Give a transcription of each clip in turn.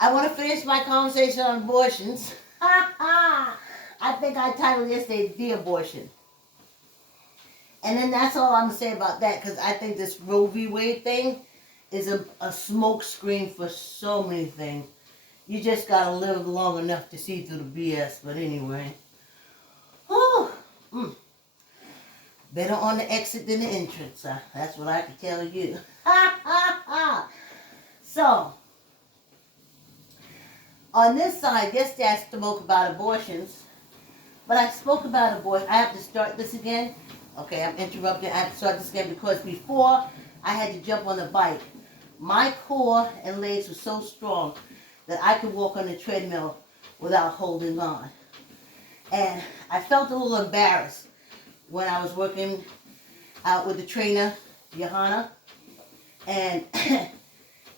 I want to finish my conversation on abortions. I think I titled yesterday The Abortion. And then that's all I'm going to say about that, because I think this Roe v. Wade thing is a smoke screen for so many things. You just got to live long enough to see through the BS. But anyway. Whew. Better on the exit than the entrance. That's what I can tell you. So, on this side, yesterday I spoke about abortions. But I spoke about abortion. I have to start this again. Okay, I'm interrupting. I have to start this again because before I had to jump on the bike, my core and legs were so strong that I could walk on the treadmill without holding on. And I felt a little embarrassed when I was working out with the trainer, Johanna. And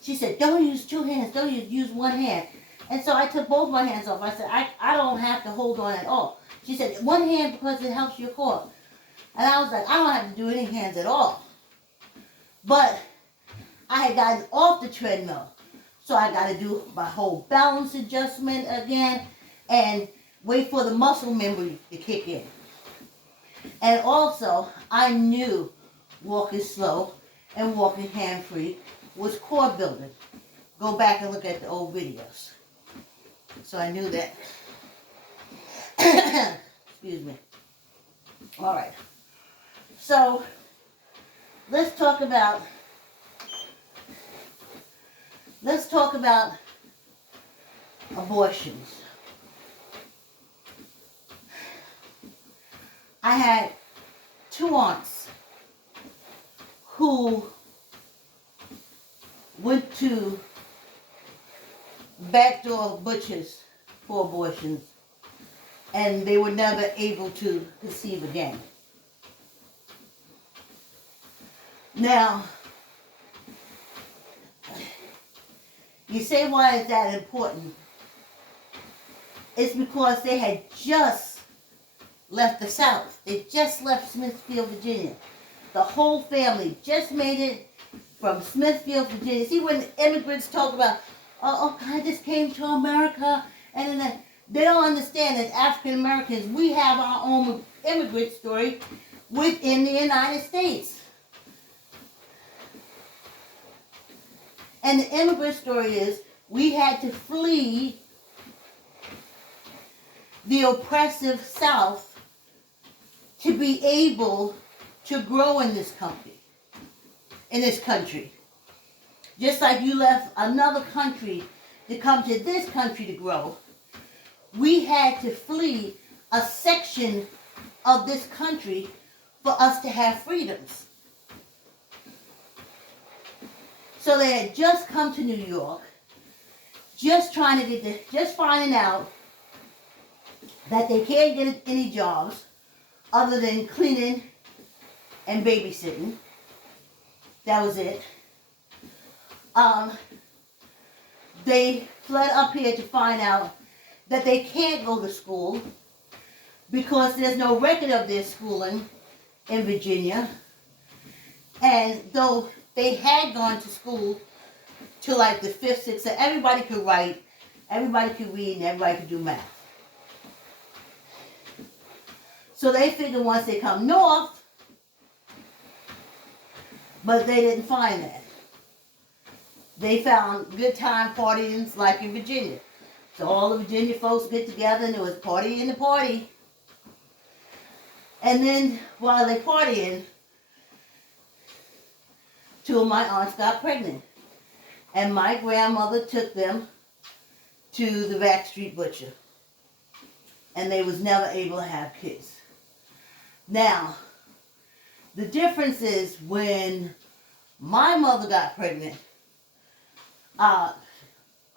she said, don't use two hands, don't use one hand. And so I took both my hands off. I said, I don't have to hold on at all. She said, one hand because it helps your core. And I was like, I don't have to do any hands at all. But I had gotten off the treadmill. So I got to do my whole balance adjustment again and wait for the muscle memory to kick in. And also, I knew walking slow and walking hand-free was core building. Go back and look at the old videos. So I knew that. Excuse me. All right. So, let's talk about abortions. I had two aunts who went to backdoor butchers for abortions, and they were never able to conceive again. Now, you say, why is that important? It's because they had just left the South. They just left Smithfield, Virginia. The whole family just made it from Smithfield, Virginia. See, when immigrants talk about, oh, I just came to America, and then they don't understand that African Americans, we have our own immigrant story within the United States. And the immigrant story is, we had to flee the oppressive South to be able to grow in this country. Just like you left another country to come to this country to grow, we had to flee a section of this country for us to have freedoms. So they had just come to New York, just finding out that they can't get any jobs other than cleaning and babysitting. That was it. They fled up here to find out that they can't go to school because there's no record of their schooling in Virginia. And though they had gone to school to like the 5th, 6th, so everybody could write, everybody could read, and everybody could do math. So they figured once they come north, but they didn't find that. They found good time partying like in Virginia. So all the Virginia folks get together and it was party in the party. And then while they partying, two of my aunts got pregnant. And my grandmother took them to the backstreet butcher. And they was never able to have kids. Now, the difference is when my mother got pregnant, I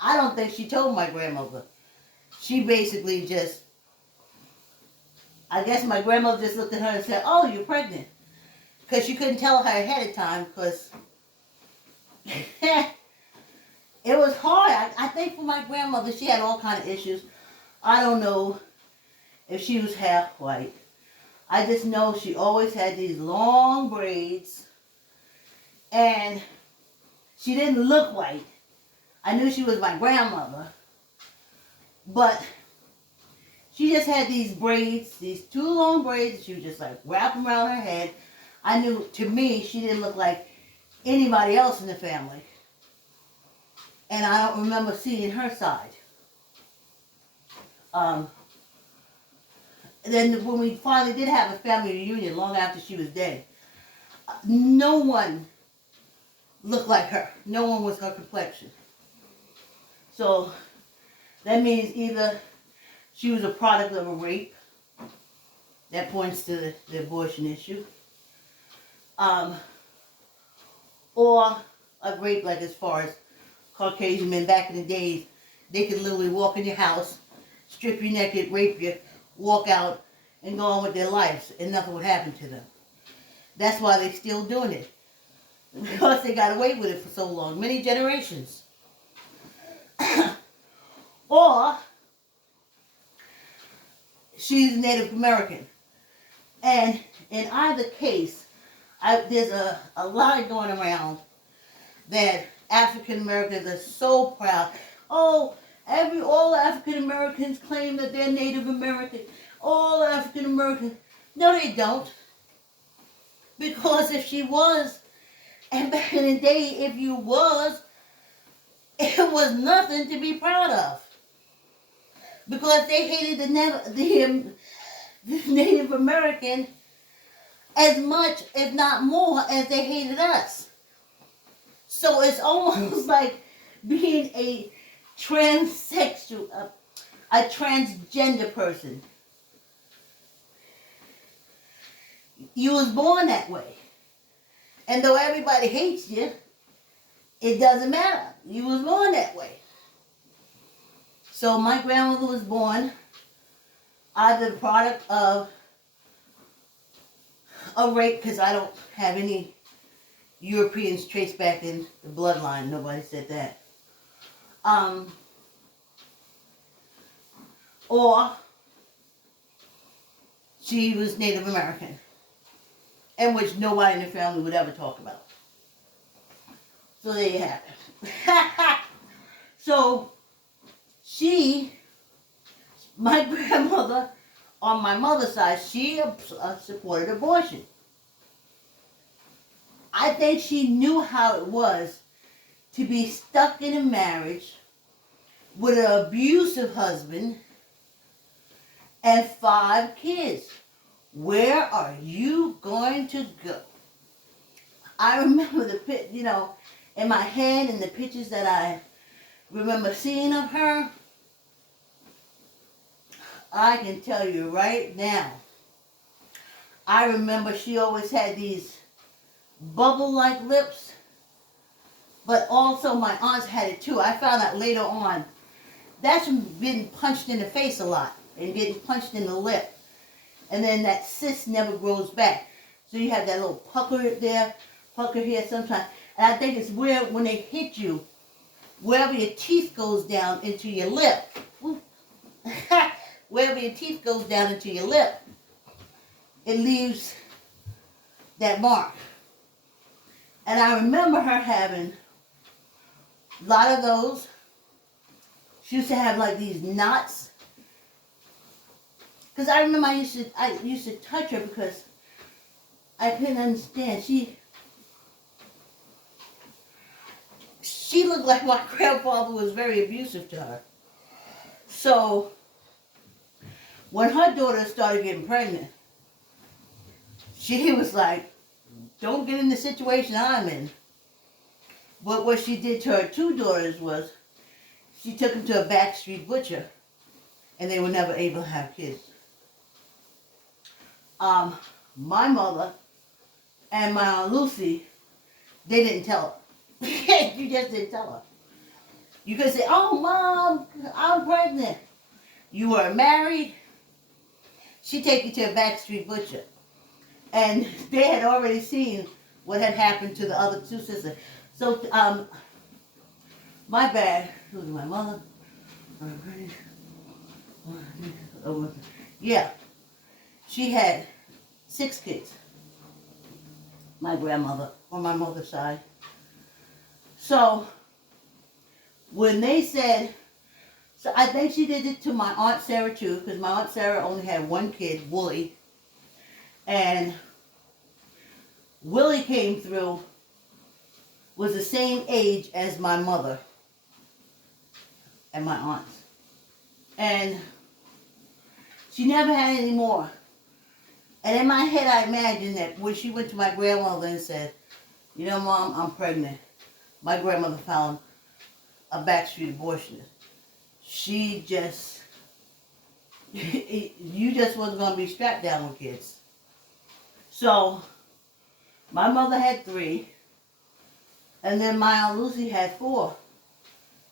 don't think she told my grandmother. She basically just, I guess my grandmother just looked at her and said, oh, you're pregnant. Because she couldn't tell her ahead of time because it was hard. I think for my grandmother, she had all kind of issues. I don't know if she was half white. I just know she always had these long braids and she didn't look white. I knew she was my grandmother, but she just had these braids, these 2 long braids. She would just like wrap them around her head. I knew, to me, she didn't look like anybody else in the family. And I don't remember seeing her side. Then when we finally did have a family reunion, long after she was dead, no one looked like her. No one was her complexion. So that means either she was a product of a rape. That points to the abortion issue. Or a rape, like as far as Caucasian men back in the days, they could literally walk in your house, strip you naked, rape you, walk out, and go on with their lives, and nothing would happen to them. That's why they're still doing it. Because they got away with it for so long, many generations. Or she's Native American. And in either case, there's a lie going around that African Americans are so proud. Oh, all African Americans claim that they're Native American. All African Americans. No, they don't. Because if she was, and back in the day, if you was, it was nothing to be proud of. Because they hated the Native American as much, if not more, as they hated us. So it's almost like being a transsexual, a transgender person. You was born that way. And though everybody hates you, it doesn't matter. You was born that way. So my grandmother was born either the product of a rape, because I don't have any Europeans traced back in the bloodline. Nobody said that. Or she was Native American, and which nobody in the family would ever talk about. So there you have it. So my grandmother, on my mother's side, she supported abortion. I think she knew how it was to be stuck in a marriage with an abusive husband and 5 kids. Where are you going to go? I remember in my head and the pictures that I remember seeing of her. I can tell you right now, I remember she always had these bubble-like lips, but also my aunts had it too. I found out later on, that's from getting punched in the face a lot and getting punched in the lip. And then that cyst never grows back. So you have that little pucker there, pucker here sometimes. And I think it's where, when they hit you, wherever your teeth goes down into your lip, wherever your teeth goes down into your lip, it leaves that mark. And I remember her having a lot of those. She used to have like these knots. Because I remember I used to touch her because I couldn't understand. She looked like my grandfather was very abusive to her. So when her daughter started getting pregnant, she was like, don't get in the situation I'm in. But what she did to her 2 daughters was she took them to a backstreet butcher, and they were never able to have kids. My mother and my Aunt Lucy, they didn't tell her. You just didn't tell her. You could say, oh, Mom, I'm pregnant. You were married. She'd take you to a backstreet butcher. And they had already seen what had happened to the other 2 sisters. So, my bad. Who was my mother? Yeah. She had 6 kids. My grandmother, on my mother's side. So, when they said, so I think she did it to my Aunt Sarah too, because my Aunt Sarah only had one kid, Wooly. And Willie came through, was the same age as my mother and my aunts. And she never had any more. And in my head, I imagined that when she went to my grandmother and said, you know, Mom, I'm pregnant. My grandmother found a backstreet abortionist. She just, you just wasn't going to be strapped down with kids. So, my mother had 3. And then my Aunt Lucy had 4.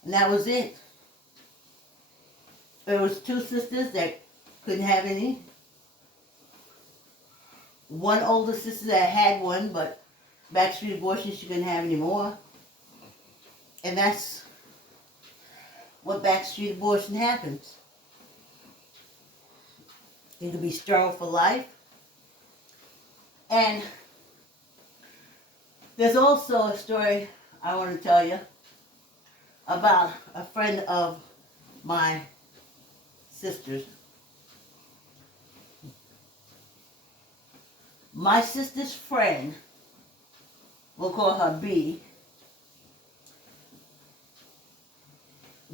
And that was it. There was 2 sisters that couldn't have any. One older sister that had one, but backstreet abortion, she couldn't have any more. And that's what backstreet abortion happens. You can be sterile for life. And there's also a story I want to tell you about a friend of my sister's. My sister's friend, we'll call her B.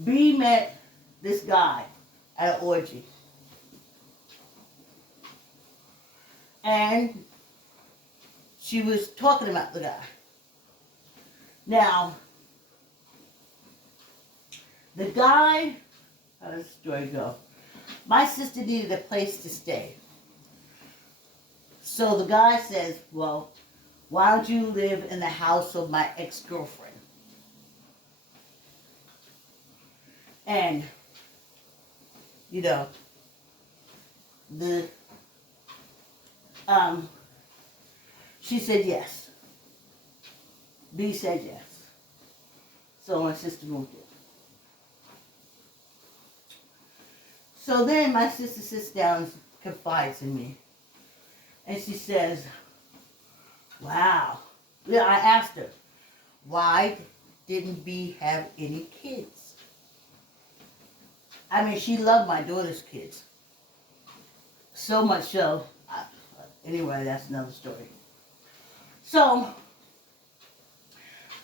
B met this guy at an orgy. And she was talking about the guy. Now, the guy, how does the story go? My sister needed a place to stay. So the guy says, well, why don't you live in the house of my ex-girlfriend? And, you know, she said yes. B said yes. So my sister moved in. So then my sister sits down and confides in me. And she says, wow. Yeah, I asked her, why didn't B have any kids? I mean, she loved my daughter's kids. So much so. Anyway, that's another story. So,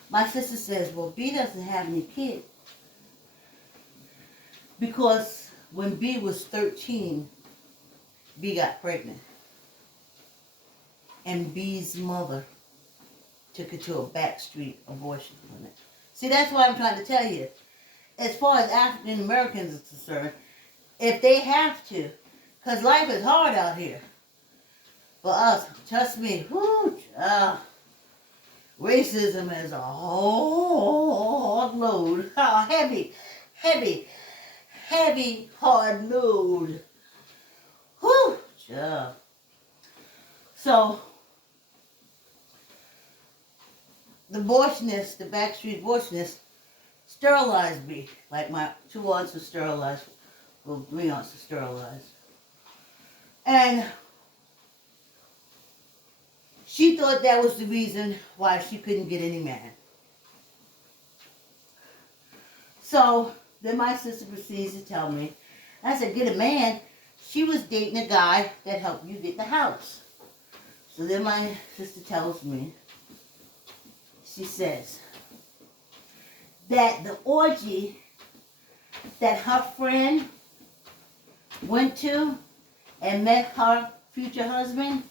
my sister says, well, B doesn't have any kids. Because when B was 13, B got pregnant. And B's mother took her to a backstreet abortion clinic. See, that's what I'm trying to tell you. As far as African Americans are concerned, if they have to, because life is hard out here. For us, trust me, racism is a hard load. Heavy, hard load. Whew, So, the abortionist, the backstreet abortionist, sterilized me. Like my 2 aunts were sterilized. Well, 3 aunts were sterilized. And she thought that was the reason why she couldn't get any man. So, then my sister proceeds to tell me, I said, get a man? She was dating a guy that helped you get the house. So then my sister tells me, she says, that the orgy that her friend went to and met her future husband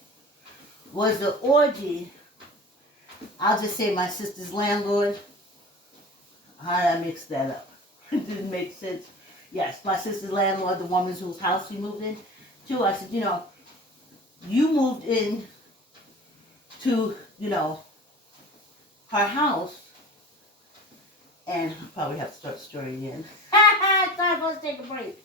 was the orgy, I'll just say my sister's landlord. How did I mix that up? It didn't make sense. Yes, my sister's landlord, the woman whose house she moved in to. I said, you know, you moved in to, you know, her house. And I'll probably have to start the story again. It's time for us to take a break.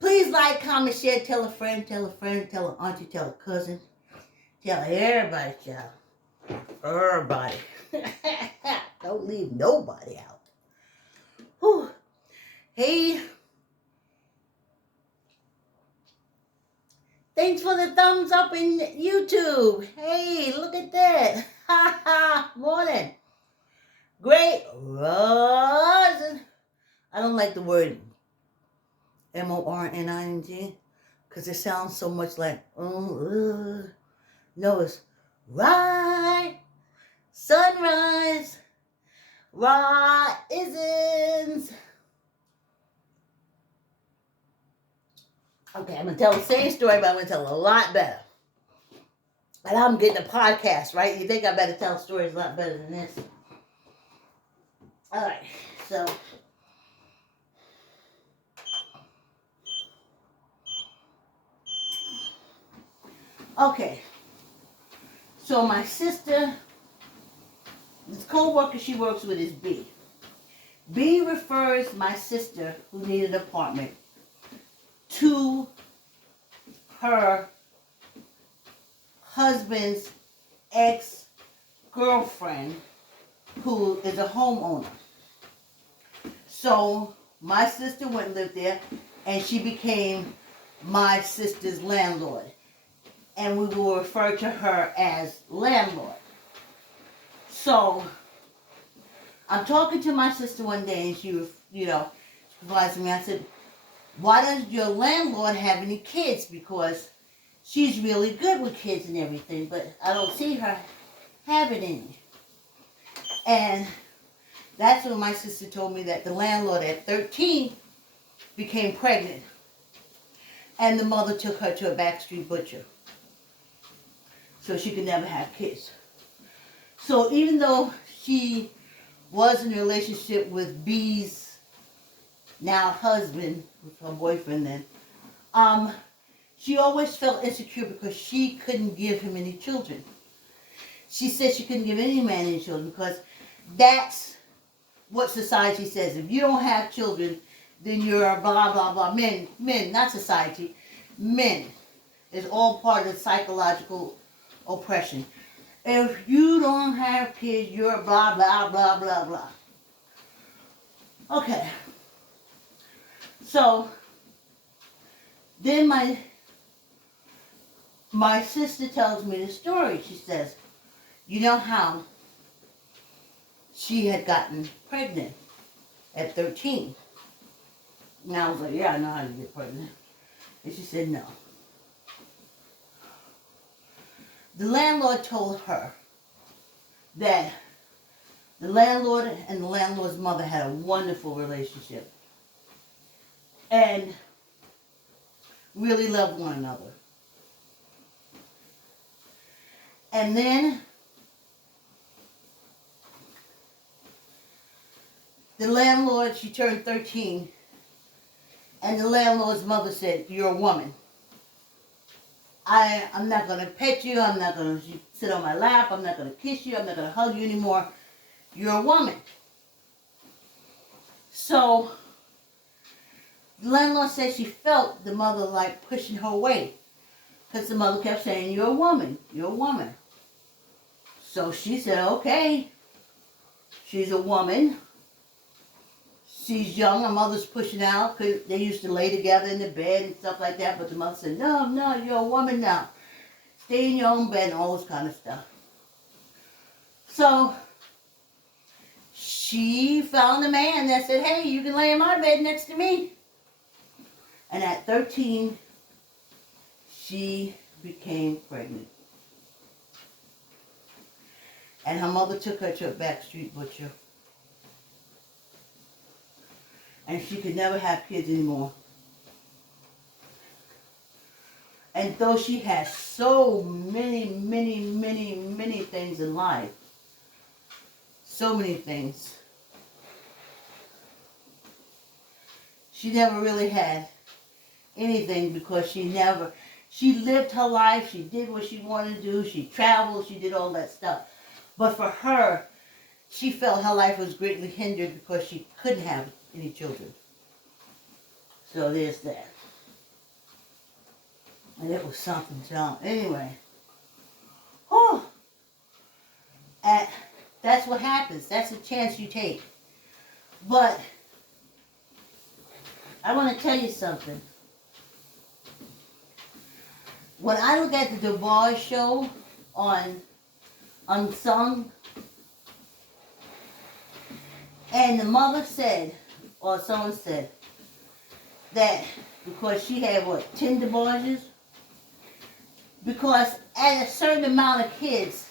Please like, comment, share, tell a friend, tell an auntie, tell a cousin. Tell everybody, child. Everybody. Don't leave nobody out. Whew. Hey. Thanks for the thumbs up in YouTube. Hey, look at that. Ha ha. Morning. great Rosin. I don't like the word Morning because it sounds so much like, no, it's right, sunrise, risings. Okay, I'm going to tell the same story, but I'm going to tell a lot better. And I'm getting a podcast, right? You think I better tell stories a lot better than this. All right, so okay. So my sister, this co-worker she works with is B. B refers my sister, who needed an apartment, to her husband's ex-girlfriend, who is a homeowner. So my sister went and lived there, and she became my sister's landlord. And we will refer to her as landlord. So I'm talking to my sister one day, and she was, advised me. I said, why doesn't your landlord have any kids? Because she's really good with kids and everything, but I don't see her having any. And that's when my sister told me that the landlord at 13 became pregnant, and the mother took her to a backstreet butcher so she could never have kids. So even though she was in a relationship with B's now husband, her boyfriend then, she always felt insecure because she couldn't give him any children. She said she couldn't give any man any children because that's what society says. If you don't have children, then you're a blah, blah, blah. Men, not society. Men is all part of psychological oppression. If you don't have kids, you're blah, blah, blah, blah, blah. Okay. So, then my sister tells me the story. She says, you know how she had gotten pregnant at 13. And I was like, yeah, I know how to get pregnant. And she said, no. The landlord told her that the landlord and the landlord's mother had a wonderful relationship and really loved one another. And then the landlord, she turned 13, and the landlord's mother said, you're a woman. I'm not going to pet you. I'm not going to sit on my lap. I'm not going to kiss you. I'm not going to hug you anymore. You're a woman. So the landlord said she felt the mother like pushing her away because the mother kept saying, you're a woman. You're a woman. So she said, okay. She's a woman. She's young. Her mother's pushing out because they used to lay together in the bed and stuff like that. But the mother said, no, you're a woman now. Stay in your own bed and all this kind of stuff. So she found a man that said, hey, you can lay in my bed next to me. And at 13, she became pregnant. And her mother took her to a backstreet butcher. And she could never have kids anymore. And though she has so many things in life, so many things, she never really had anything because she lived her life, she did what she wanted to do, she traveled, she did all that stuff. But for her, she felt her life was greatly hindered because she couldn't have any children. So there's that. And it was something, so anyway. Oh, and that's what happens. That's a chance you take. But I want to tell you something. When I look at the DuBois show on Unsung, And the mother said, or someone said, that because she had, what, 10 divorces? Because at a certain amount of kids,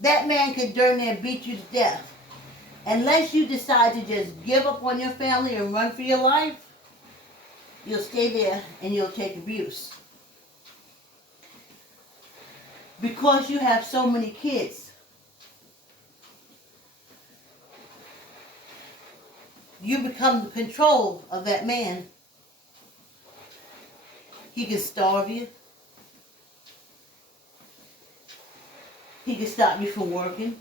that man could darn near beat you to death. Unless you decide to just give up on your family and run for your life, you'll stay there and you'll take abuse. Because you have so many kids, you become the control of that man. He can starve you. He can stop you from working,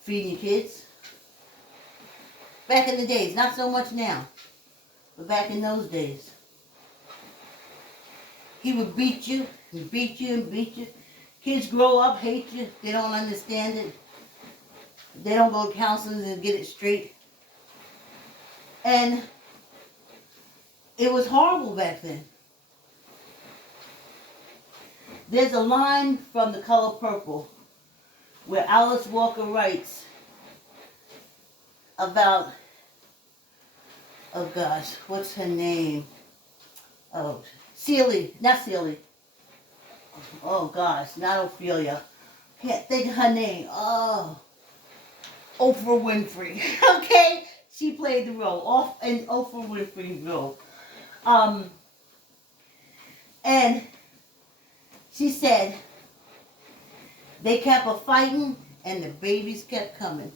feeding your kids. Back in the days, not so much now, but back in those days, he would beat you and beat you and beat you. Kids grow up, hate you. They don't understand it. They don't go to counselors and get it straight. And it was horrible back then. There's a line from The Color Purple where Alice Walker writes about, oh gosh, what's her name? Oh, Celie, not Celie. Oh gosh, not Ophelia. Can't think of her name. Oh, Oprah Winfrey. Okay, she played the role, in Oprah Winfrey's role. And she said, they kept a fighting and the babies kept coming.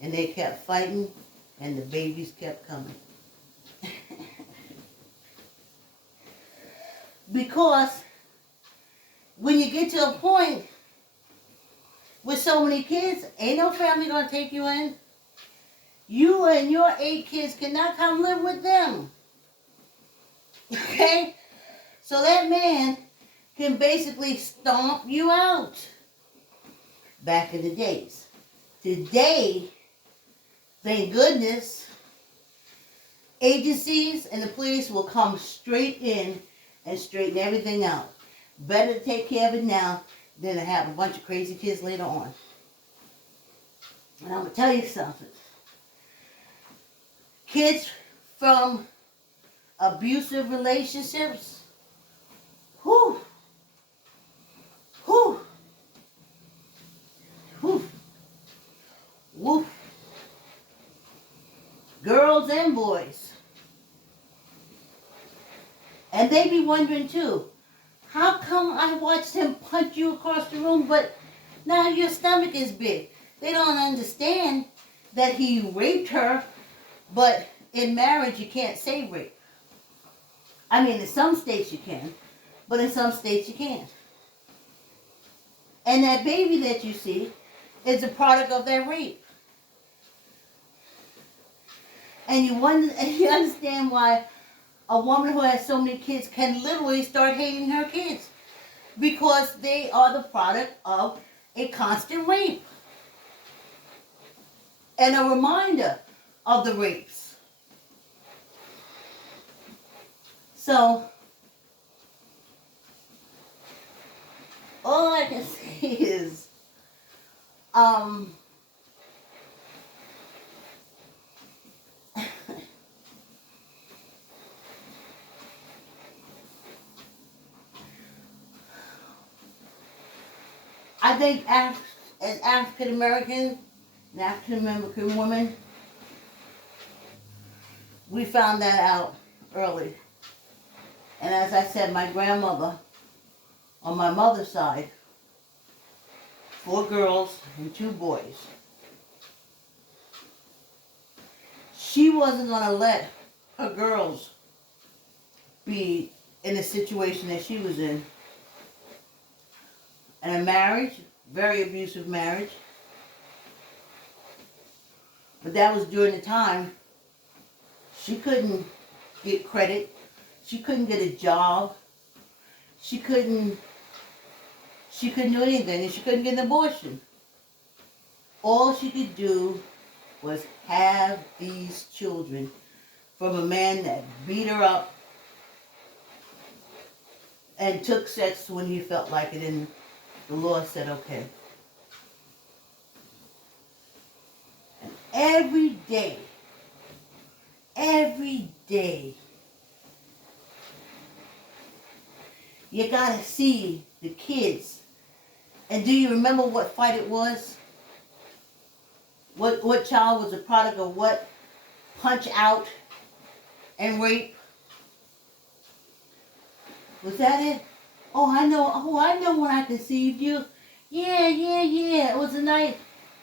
And they kept fighting and the babies kept coming. Because when you get to a point with so many kids, ain't no family gonna take you in. You and your 8 kids cannot come live with them. Okay? So that man can basically stomp you out. Back in the days. Today, thank goodness, agencies and the police will come straight in and straighten everything out. Better to take care of it now than to have a bunch of crazy kids later on. And I'm going to tell you something. Kids from abusive relationships, whew, whew, whew, whew. Girls and boys. And they be wondering too, how come I watched him punch you across the room, but now your stomach is big? They don't understand that he raped her, but in marriage you can't say rape. I mean, in some states you can, but in some states you can't. And that baby that you see is a product of that rape. And you wonder, and you understand why a woman who has so many kids can literally start hating her kids. Because they are the product of a constant rape. And a reminder of the rapes. So, all I can say is, I think as African American and African American women, we found that out early. And as I said, my grandmother, on my mother's side, 4 girls and 2 boys, she wasn't going to let her girls be in the situation that she was in. And a marriage, very abusive marriage. But that was during the time she couldn't get credit. She couldn't get a job. She couldn't do anything, and she couldn't get an abortion. All she could do was have these children from a man that beat her up and took sex when he felt like it, and the law said okay. Every day. Every day. You gotta see the kids. And do you remember what fight it was? What child was a product of what? Punch out and rape? Was that it? Oh, I know. Oh, I know when I conceived you. Yeah. It was the night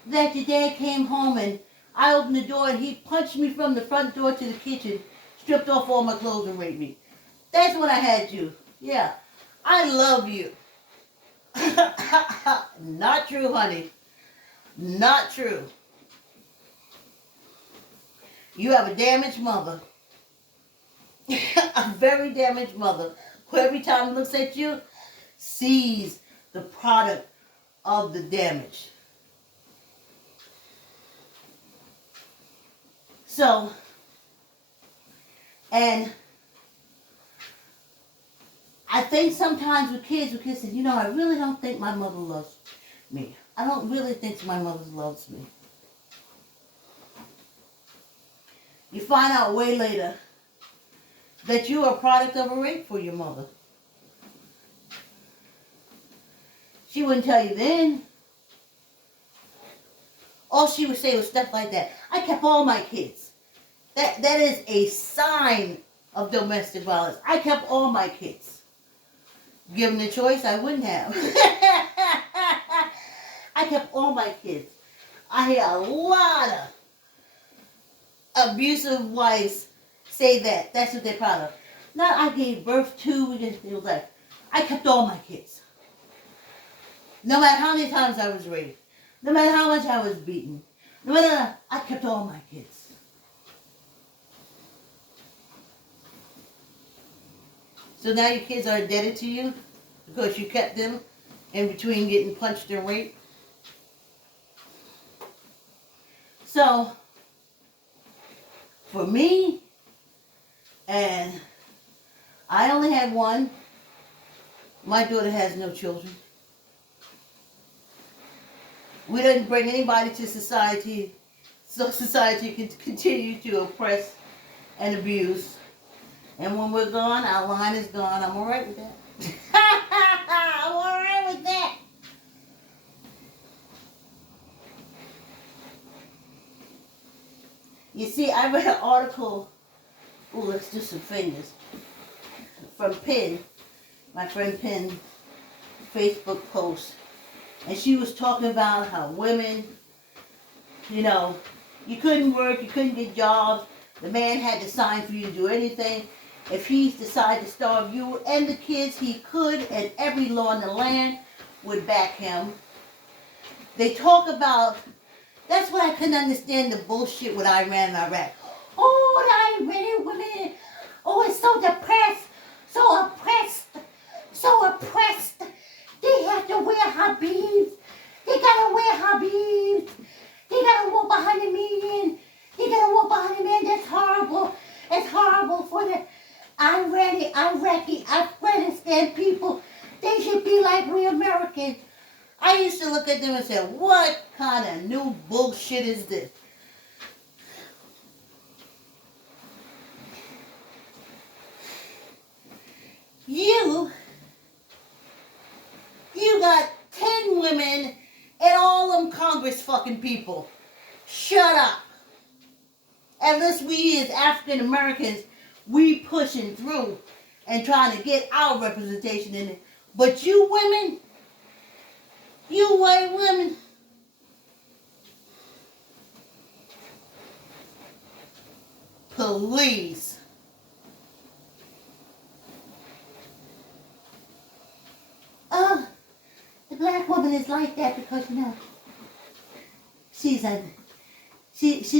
that your dad came home and I opened the door and he punched me from the front door to the kitchen, stripped off all my clothes and raped me. That's when I had you. Yeah. I love you. Not true, honey. Not true. You have a damaged mother. A very damaged mother who every time looks at you sees the product of the damage. So, and I think sometimes with kids say, you know, I really don't think my mother loves me. I don't really think my mother loves me. You find out way later that you are a product of a rape for your mother. She wouldn't tell you then. All she would say was stuff like that. I kept all my kids. That is a sign of domestic violence. I kept all my kids. Given the choice, I wouldn't have. I kept all my kids. I hear a lot of abusive wives say that. That's what they're proud of. Not I gave birth to, it was like, I kept all my kids. No matter how many times I was raped. No matter how much I was beaten. No matter, I kept all my kids. So now your kids are indebted to you because you kept them in between getting punched and raped. So, for me, and I only had one, my daughter has no children. We didn't bring anybody to society so society can continue to oppress and abuse. And when we're gone, our line is gone. I'm all right with that. I'm all right with that. You see, I read an article, let's do some fingers, from Penn, my friend Penn, Facebook post. And she was talking about how women, you know, you couldn't work, you couldn't get jobs. The man had to sign for you to do anything. If he decided to starve you and the kids, he could, and every law in the land would back him. They talk about, that's why I couldn't understand the bullshit with Iran and Iraq. Oh, the Iranian women, oh, it's so depressed, so oppressed, so oppressed. They have to wear habibs. They gotta wear habibs. They gotta walk behind a man. They gotta walk behind a man. That's horrible. It's horrible for the Iraqi, Afghanistan people. They should be like we Americans. I used to look at them and say, what kind of new bullshit is this? You got 10 women and all them Congress fucking people. Shut up. Unless we as African Americans, we pushing through and trying to get our representation in it. But you women, you white women, please. The black woman is like that because, you know, she's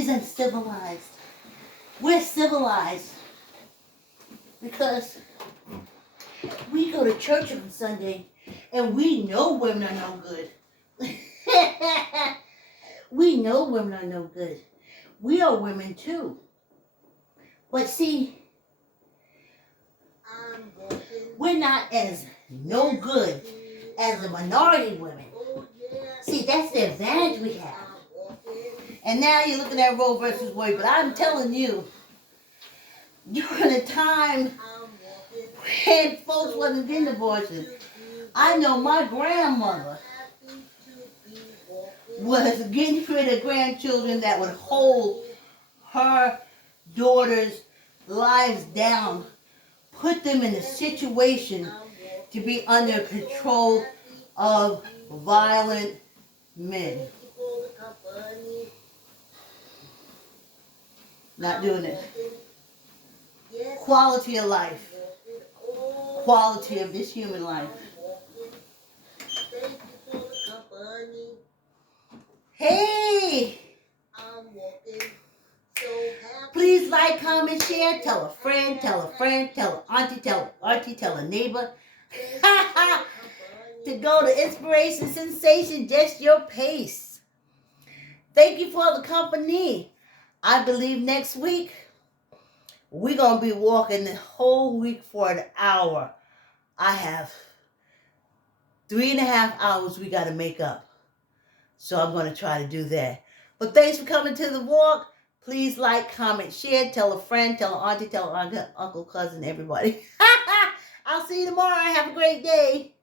uncivilized. We're civilized because we go to church on Sunday and we know women are no good. We know women are no good. We are women too. But see, we're not as no good as the minority women. See, that's the advantage we have. And now you're looking at Roe versus Wade. But I'm telling you, during a time when folks wasn't getting abortion, I know my grandmother was getting rid of grandchildren that would hold her daughters' lives down, put them in a situation to be under control of violent men. Not doing it. Quality of life. Quality of this human life. Hey! Please like, comment, share. Tell a friend, tell a friend, tell an auntie, tell a neighbor. To go to Inspiration Sensation, just your pace. Thank you for the company. I believe next week we're going to be walking the whole week for an hour. I have 3.5 hours we got to make up. So I'm going to try to do that. But thanks for coming to the walk. Please like, comment, share, tell a friend, tell an auntie, tell an uncle, cousin, everybody. I'll see you tomorrow. Have a great day.